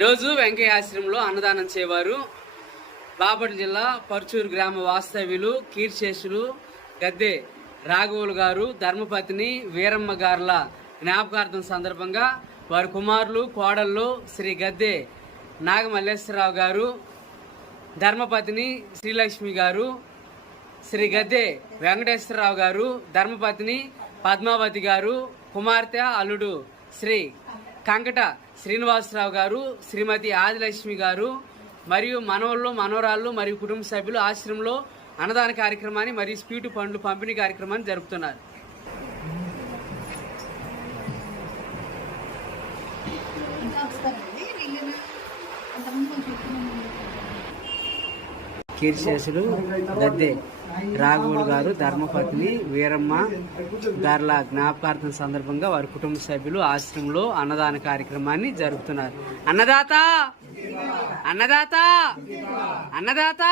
ఈరోజు వెంకయ్య ఆశ్రమంలో అన్నదానం చేయవారు బాపట్ల జిల్లా పర్చూరు గ్రామ వాస్తవ్యులు కీర్తిశేషులు గద్దె రాఘవులు గారు ధర్మపత్ని వీరమ్మ గారుల జ్ఞాపకార్థం సందర్భంగా వారి కుమారులు కోడళ్ళు శ్రీ గద్దె నాగమల్లేశ్వరరావు గారు, ధర్మపత్ని శ్రీలక్ష్మి గారు, శ్రీ గద్దె వెంకటేశ్వరరావు గారు, ధర్మపత్ని పద్మావతి గారు, కుమార్తె అల్లుడు శ్రీ కంకట శ్రీనివాసరావు గారు, శ్రీమతి ఆదిలక్ష్మి గారు మరియు మనవళ్ళు మనవరాళ్ళు మరియు కుటుంబ సభ్యులు ఆశ్రమంలో అన్నదాన కార్యక్రమాన్ని మరియు స్వీటు పండ్లు పంపిణీ కార్యక్రమాన్ని జరుపుతున్నారు. కీర్తిశేషులు గద్దె రాఘవులు గారు ధర్మపత్ని వీరమ్మ గార్ల జ్ఞాపకార్థం సందర్భంగా వారి కుటుంబ సభ్యులు ఆశ్రమంలో అన్నదాన కార్యక్రమాన్ని జరుపుతున్నారు. అన్నదాత అన్నదాత అన్నదాత